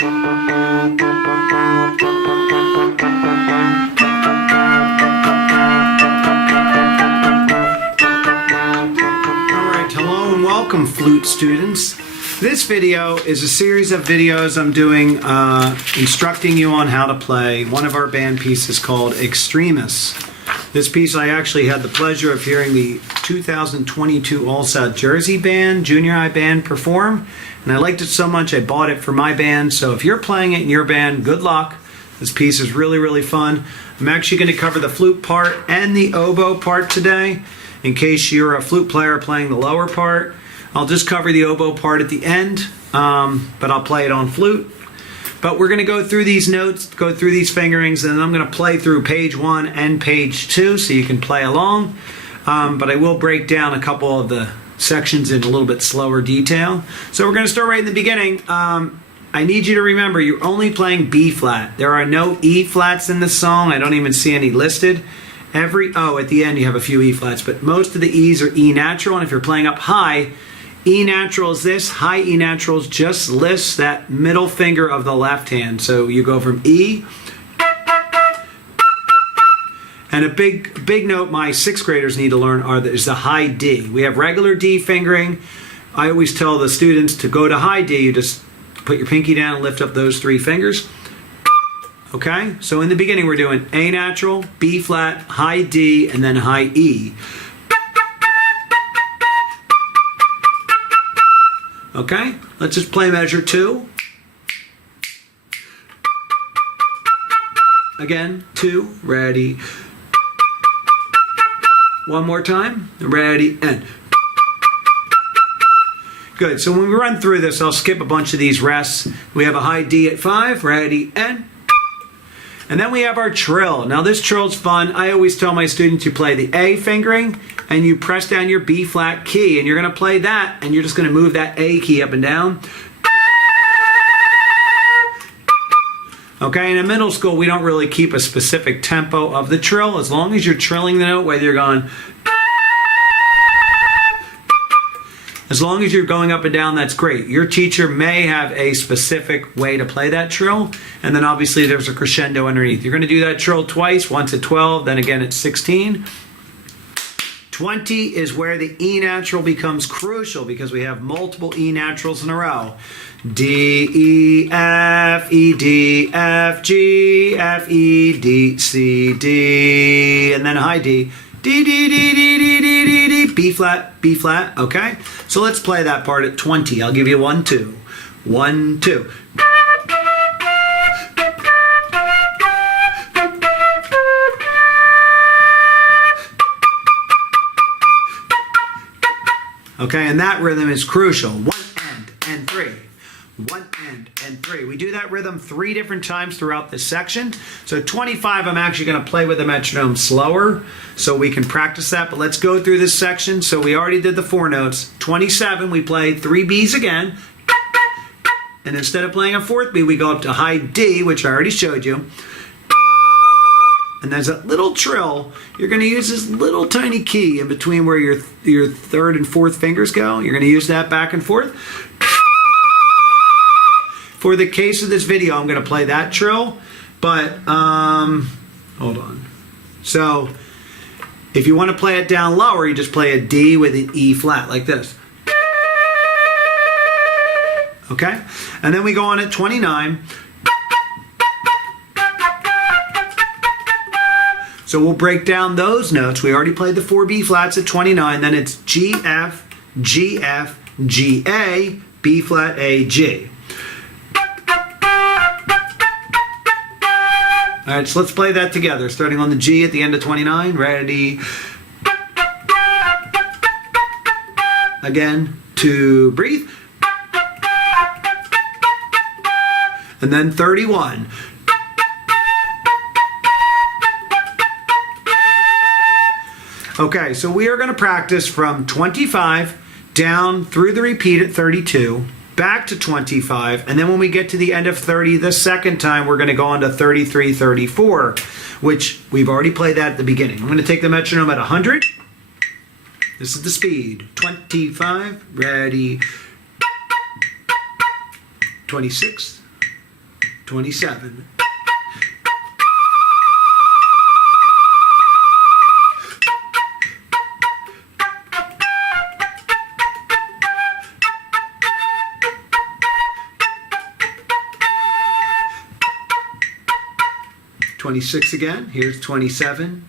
Hello and welcome, flute students. This video is a series of videos I'm doing instructing you on how to play one of our band pieces called Extremis. This piece I actually had the pleasure of hearing the 2022 All South Jersey band, junior high band perform, and I liked it so much I bought it for my band. So if you're playing it in your band, good luck. This piece is really, really fun. I'm actually going to cover the flute part and the oboe part today. In case you're a flute player playing the lower part, I'll just cover the oboe part at the end, but I'll play it on flute. But we're going to go through these notes, go through these fingerings, and then I'm going to play through page 1 and page 2 so you can play along. But I will break down a couple of the sections in a little bit slower detail. So we're going to start right in the beginning. I need you to remember you're only playing B flat. There are no E flats in this song. I don't even see any listed. At the end you have a few E flats, but most of the E's are E natural, and if you're playing up high, E natural is this, high E natural is just lists that middle finger of the left hand. So you go from E, and a big note my 6th graders need to learn is the high D. We have regular D fingering. I always tell the students to go to high D, you just put your pinky down and lift up those 3 fingers. Okay, so in the beginning we're doing A natural, B flat, high D, and then high E. Okay, let's just play measure 2. Again, 2, ready. One more time, ready, and. Good, so when we run through this, I'll skip a bunch of these rests. We have a high D at 5, ready, and. And then we have our trill. Now this trill's fun. I always tell my students you play the A fingering and you press down your B flat key, and you're going to play that, and you're just going to move that A key up and down. Okay, in middle school we don't really keep a specific tempo of the trill. As long as you're trilling the note, whether you're going, as long as you're going up and down, that's great. Your teacher may have a specific way to play that trill, and then obviously there's a crescendo underneath. You're going to do that trill twice, once at 12, then again at 16. 20 is where the E natural becomes crucial because we have multiple E naturals in a row. D, E, F, E, D, F, G, F, E, D, C, D, and then high D. D, D, D, D, D, D, D, D, B flat, okay? So let's play that part at 20. I'll give you 1, 2. 1, 2. Okay, and that rhythm is crucial. 1 and 3. 1 and 3. We do that rhythm 3 different times throughout this section. So 25, I'm actually going to play with the metronome slower so we can practice that. But let's go through this section. So we already did the 4 notes. 27, we play 3 Bs again. And instead of playing a 4th B, we go up to high D, which I already showed you. And there's that little trill. You're going to use this little tiny key in between where your 3rd and 4th fingers go. You're going to use that back and forth. For the case of this video, I'm going to play that trill, but hold on. So if you want to play it down lower, you just play a D with an E flat like this. Okay? And then we go on at 29. So we'll break down those notes. We already played the 4 B flats at 29. Then it's G, F, G, F, G, A, B flat, A, G. All right, so let's play that together, starting on the G at the end of 29. Ready? Again, to breathe. And then 31. Okay, so we are going to practice from 25 down through the repeat at 32. Back to 25, and then when we get to the end of 30 the second time, we're going to go on to 33, 34, which we've already played that at the beginning. I'm going to take the metronome at 100. This is the speed. 25, ready. 26, 27. "26 again. Here's 27.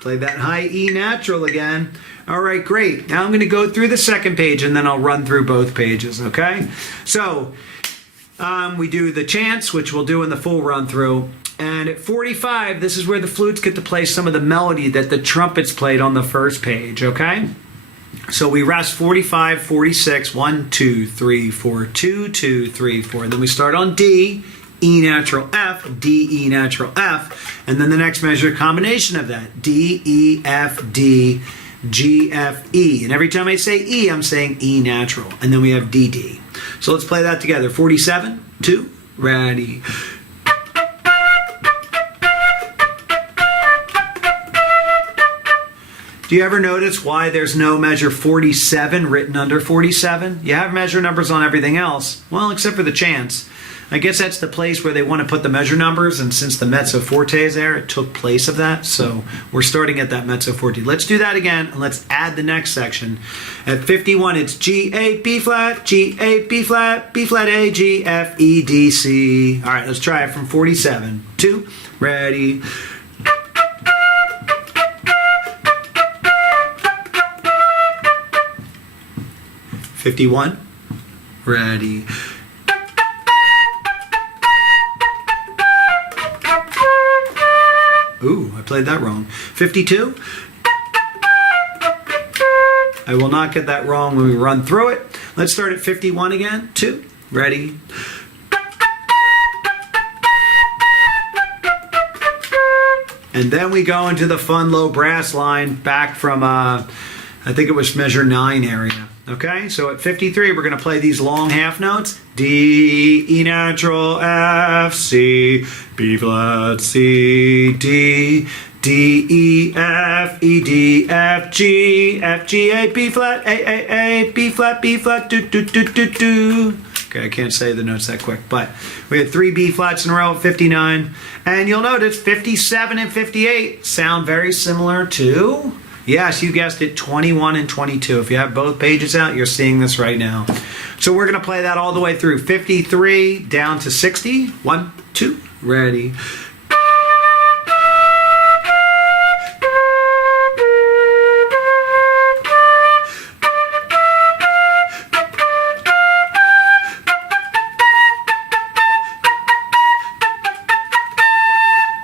Play that high E natural again. All right, great. Now I'm going to go through the second page and then I'll run through both pages, okay? So we do the chants, which we'll do in the full run through. And at 45, this is where the flutes get to play some of the melody that the trumpets played on the first page, okay? So we rest 45, 46, 1, 2, 3, 4, 2, 2, 3, 4. And then we start on D, E natural F, D, E natural F. And then the next measure, combination of that, D, E, F, D, G, F, E. And every time I say E, I'm saying E natural. And then we have D, D. So let's play that together. 47, 2, ready. Do you ever notice why there's no measure 47 written under 47? You have measure numbers on everything else. Well, except for the chants. I guess that's the place where they want to put the measure numbers, and since the mezzo forte is there, it took place of that. So we're starting at that mezzo forte. Let's do that again, and let's add the next section. At 51, it's G, A, B flat, G, A, B flat, B flat, A, G, F, E, D, C. All right, let's try it from 47. 2, ready. "51, ready." Ooh, I played that wrong. 52. I will not get that wrong when we run through it. Let's start at 51 again. 2, ready. And then we go into the fun low brass line back from, I think it was measure 9 area. Okay, so at 53, we're going to play these long half notes. D, E natural, F, C, B flat, C, D, D, E, F, E, D, F, G, A, B flat, A, B flat, do, do, do, do, do. Okay, I can't say the notes that quick, but we had 3 B flats in a row at 59. And you'll notice 57 and 58 sound very similar to... Yes, you guessed it, 21 and 22. If you have both pages out, you're seeing this right now. So we're going to play that all the way through. 53 down to 60. 1, 2, ready.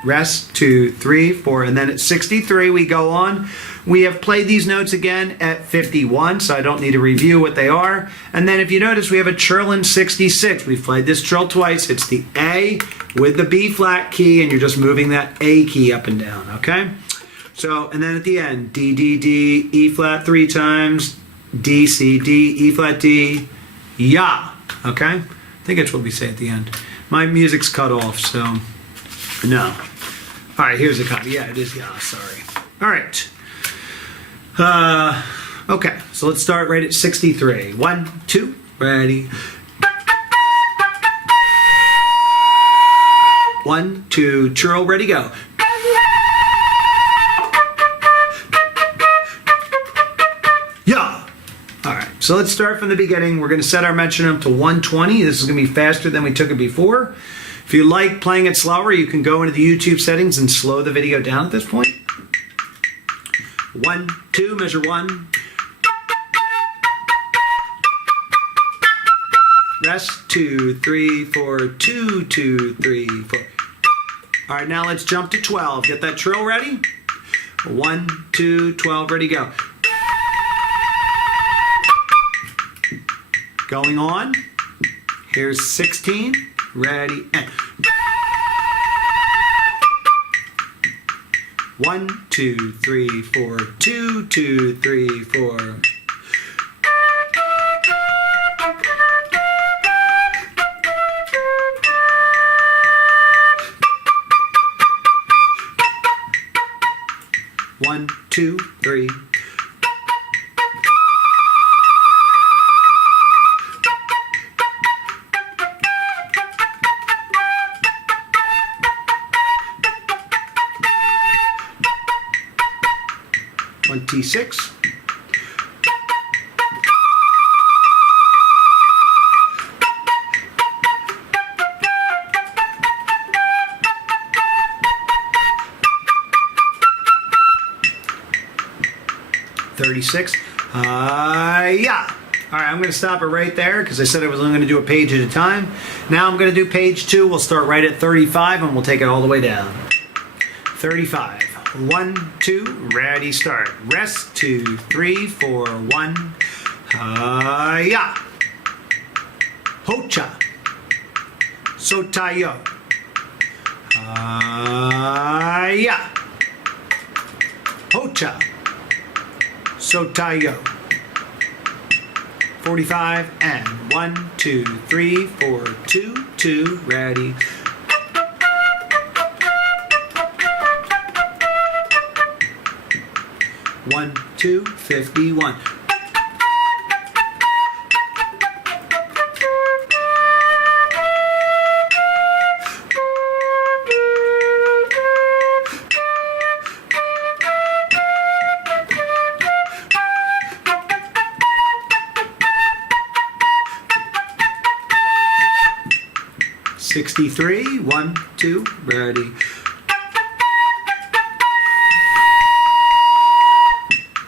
Rest, 2, 3, 4, and then at 63 we go on. We have played these notes again at 51, so I don't need to review what they are. And then if you notice, we have a trill in 66. We've played this trill twice. It's the A with the B flat key, and you're just moving that A key up and down, okay? So, and then at the end, D, D, D, E flat 3 times, D, C, D, E flat D, Ya, okay? I think that's what we say at the end. My music's cut off, so no. All right, here's a copy. Yeah, it is Ya, sorry. All right. Okay, so let's start right at 63. 1, 2, ready. 1, 2, churl, ready, go. Yeah. All right, so let's start from the beginning. We're going to set our metronome to 120. This is going to be faster than we took it before. If you like playing it slower, you can go into the YouTube settings and slow the video down at this point. 1, 2, measure 1. Rest, 2, 3, 4, 2, 2, 3, 4. All right, now let's jump to 12. Get that trill ready. 1, 2, 12, ready, go. Going on. Here's 16. Ready, and 1, 2, 3, 4, 2, 2, 3, 4. 1, 2, 3. T6. Yeah. All right, I'm going to stop it right there because I said I was only going to do a page at a time. Now I'm going to do page 2. We'll start right at 35 and we'll take it all the way down. 35. 1, 2, ready, start. Rest, 2, 3, 4, 1. Yeah. Hocha. Sotayo. Yeah. Hocha. Sotayo. 45 and 1, 2, 3, 4, 2, 2, ready. One, 2, 51. $63, 1, 2, ready.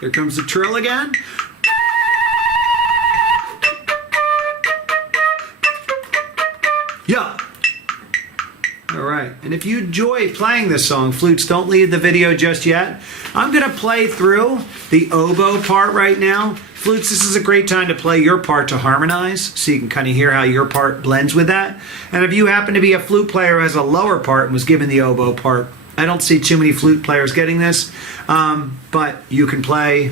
Here comes the trill again. Yeah. All right. And if you enjoy playing this song, flutes, don't leave the video just yet. I'm going to play through the oboe part right now. Flutes, this is a great time to play your part to harmonize, so you can kind of hear how your part blends with that. And if you happen to be a flute player who has a lower part and was given the oboe part, I don't see too many flute players getting this, but you can play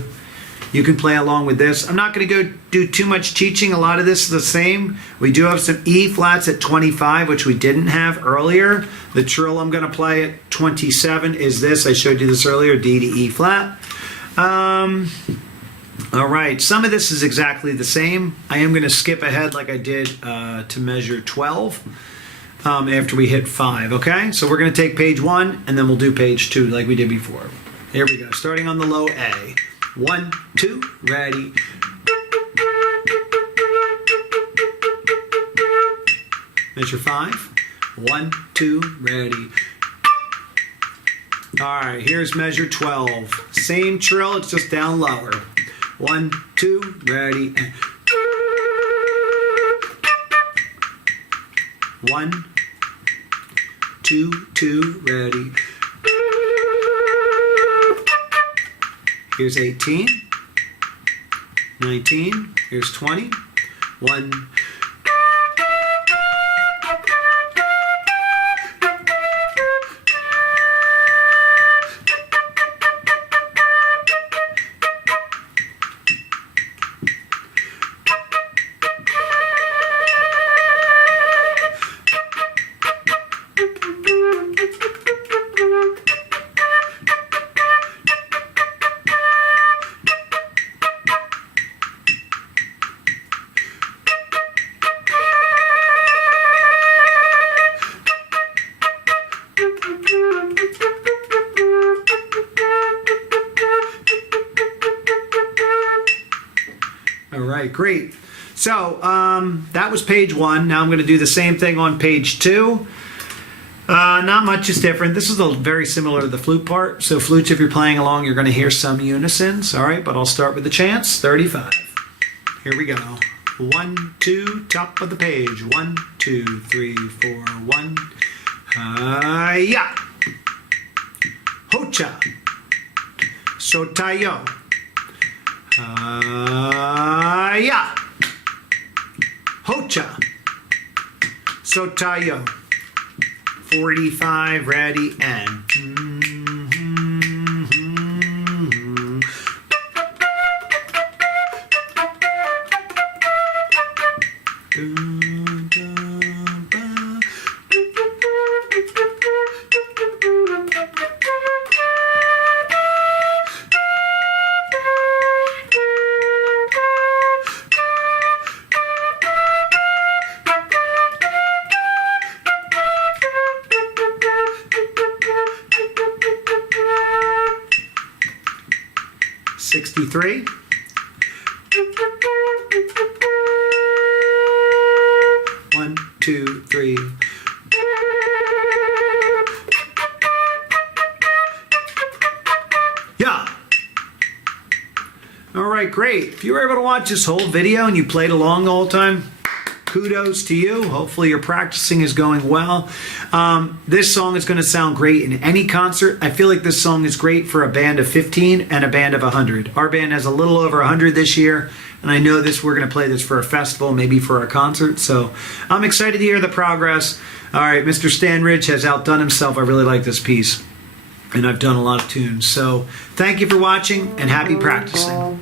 along with this. I'm not going to go do too much teaching. A lot of this is the same. We do have some E flats at 25, which we didn't have earlier. The trill I'm going to play at 27 is this. I showed you this earlier, D to E flat. All right, some of this is exactly the same. I am going to skip ahead like I did to measure 12 after we hit 5, okay? So we're going to take page 1, and then we'll do page 2 like we did before. Here we go, starting on the low A. 1, 2, ready. Measure 5. 1, 2, ready. All right, here's measure 12. Same trill, it's just down lower. 1, 2, ready. 1, 2, 2, ready. Here's 18, 19, here's 20, 1, great. So that was page 1. Now I'm going to do the same thing on page 2. Not much is different. This is very similar to the flute part. So flutes, if you're playing along, you're going to hear some unisons. All right, but I'll start with the chants. 35. Here we go. 1, 2, top of the page. 1, 2, 3, 4, 1. Yeah. Hocha. Sotayo. Yeah. Hocha. Sotayo. 45, ready, and. 63. One, two, three. Yeah. All right, great. If you were able to watch this whole video and you played along the whole time, kudos to you. Hopefully your practicing is going well. This song is going to sound great in any concert. I feel like this song is great for a band of 15 and a band of 100. Our band has a little over 100 this year, and I know we're going to play this for a festival, maybe for a concert. So I'm excited to hear the progress. All right, Mr. Stanridge has outdone himself. I really like this piece, and I've done a lot of tunes. So thank you for watching, and happy practicing.